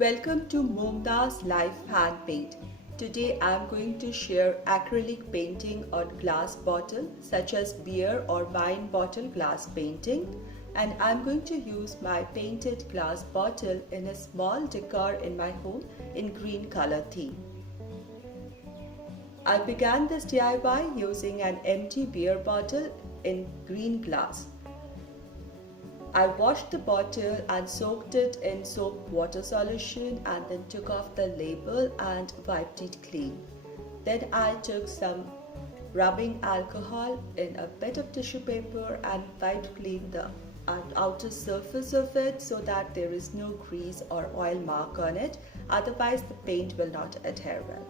Welcome to Mumtaz Life Hand Paint. Today I am going to share acrylic painting on glass bottle such as beer or wine bottle glass painting, and I am going to use my painted glass bottle in a small decor in my home in green color theme. I began this DIY using an empty beer bottle in green glass. I washed the bottle and soaked it in soap water solution and then took off the label and wiped it clean. Then I took some rubbing alcohol in a bit of tissue paper and wiped clean the outer surface of it so that there is no grease or oil mark on it, otherwise the paint will not adhere well.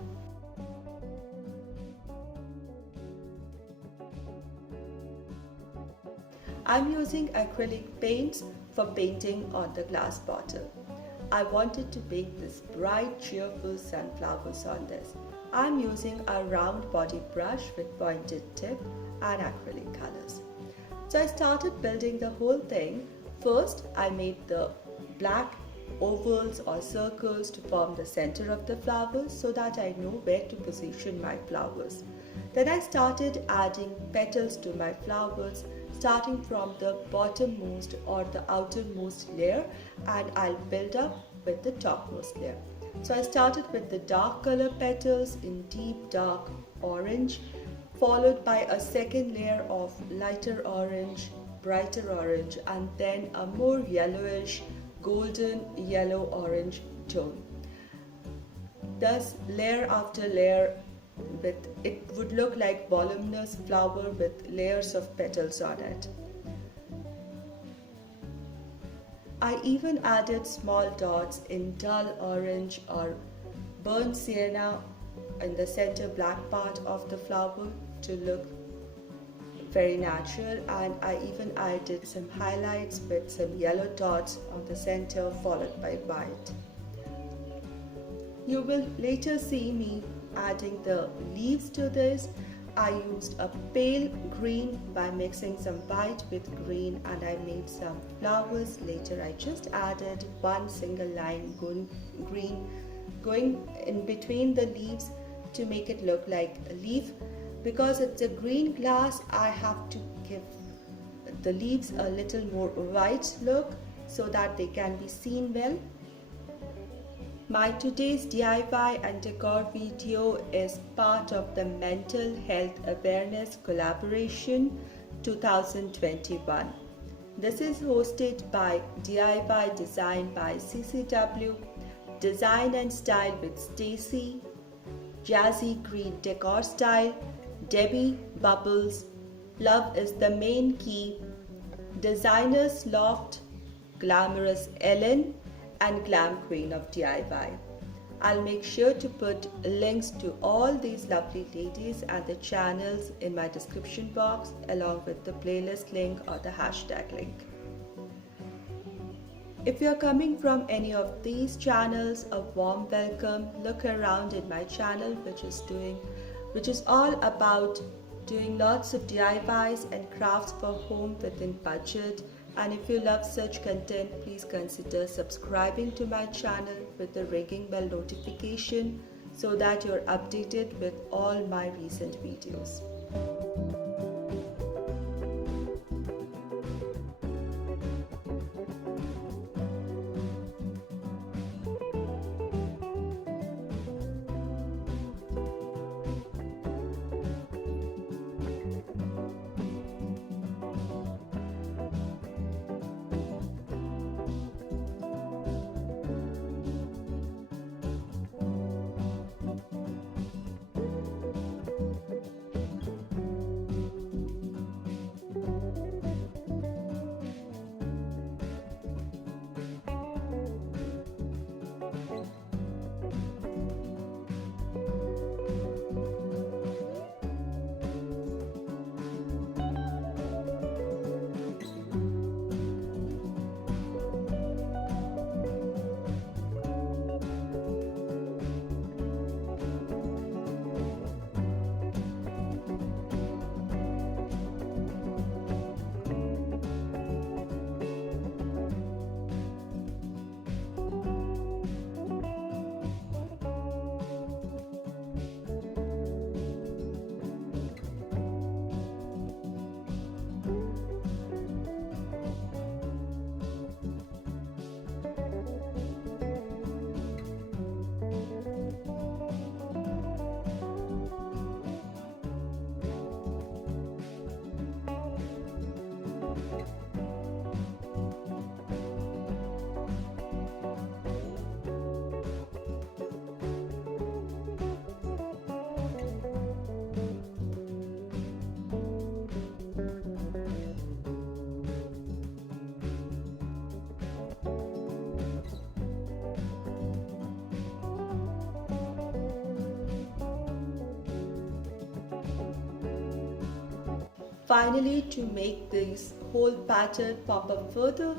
I'm using acrylic paints for painting on the glass bottle. I wanted to paint this bright, cheerful sunflowers on this. I'm using a round body brush with pointed tip and acrylic colors. So I started building the whole thing. First, I made the black ovals or circles to form the center of the flowers so that I know where to position my flowers. Then I started adding petals to my flowers, starting from the bottommost or the outermost layer, and I'll build up with the topmost layer. So I started with the dark color petals in deep dark orange, followed by a second layer of lighter orange, brighter orange, and then a more yellowish golden yellow orange tone. Thus layer after layer, it would look like voluminous flower with layers of petals on it. I even added small dots in dull orange or burnt sienna in the center black part of the flower to look very natural, and I even added some highlights with some yellow dots on the center followed by white. You will later see me adding the leaves to this. I used a pale green by mixing some white with green, and I made some flowers. Later I just added one single line green going in between the leaves to make it look like a leaf. Because it's a green glass, I have to give the leaves a little more white look so that they can be seen well. My today's DIY and decor video is part of the Mental Health Awareness Collaboration 2021. This is hosted by DIY Design by CCW, Design and Style with Stacy, Jazzy Green Decor Style, Debbie Bubbles, Love is the Main Key, Designers Loft, Glamorous Ellen, and Glam Queen of DIY. I'll make sure to put links to all these lovely ladies and the channels in my description box, along with the playlist link or the hashtag link. If you're coming from any of these channels, a warm welcome. Look around in my channel, which is all about doing lots of DIYs and crafts for home within budget. And if you love such content, please consider subscribing to my channel with the ringing bell notification so that you're updated with all my recent videos. Finally, to make this whole pattern pop up further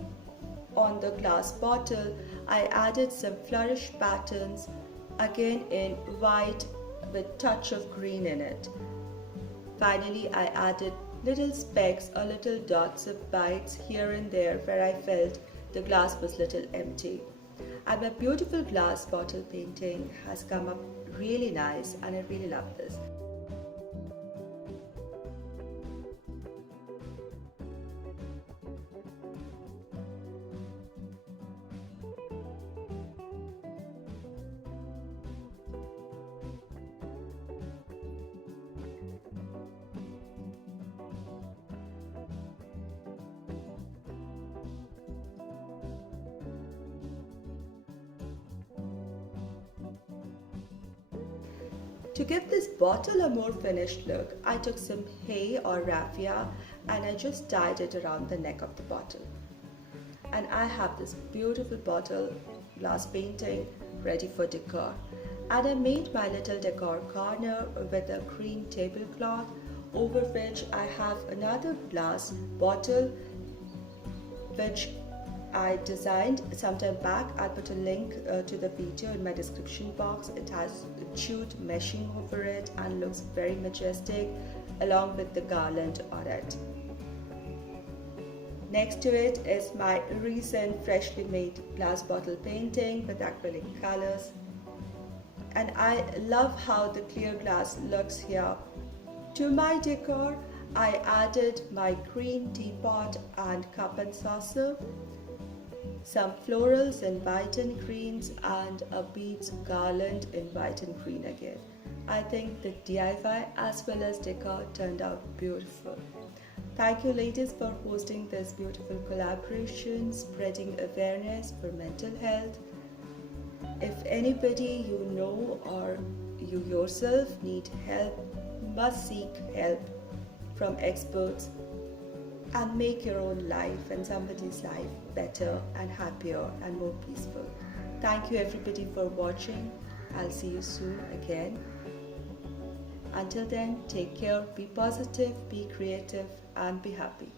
on the glass bottle, I added some flourish patterns, again in white with touch of green in it. Finally, I added little specks or little dots of bites here and there where I felt the glass was little empty. And my beautiful glass bottle painting has come up really nice, and I really love this. To give this bottle a more finished look, I took some hay or raffia and I just tied it around the neck of the bottle. And I have this beautiful bottle glass painting ready for decor. And I made my little decor corner with a green tablecloth, over which I have another glass bottle which I designed some time back. I'll put a link to the video in my description box. It has jute meshing over it and looks very majestic along with the garland on it. Next to it is my recent freshly made glass bottle painting with acrylic colors. And I love how the clear glass looks here. To my decor, I added my green teapot and cup and saucer, some florals in white and greens, and a beads garland in white and green again. I think the DIY as well as decor turned out beautiful. Thank you ladies for hosting this beautiful collaboration, spreading awareness for mental health. If anybody you know or you yourself need help, must seek help from experts and make your own life and somebody's life better and happier and more peaceful. Thank you everybody for watching. I'll see you soon again. Until then, take care, be positive, be creative, and be happy.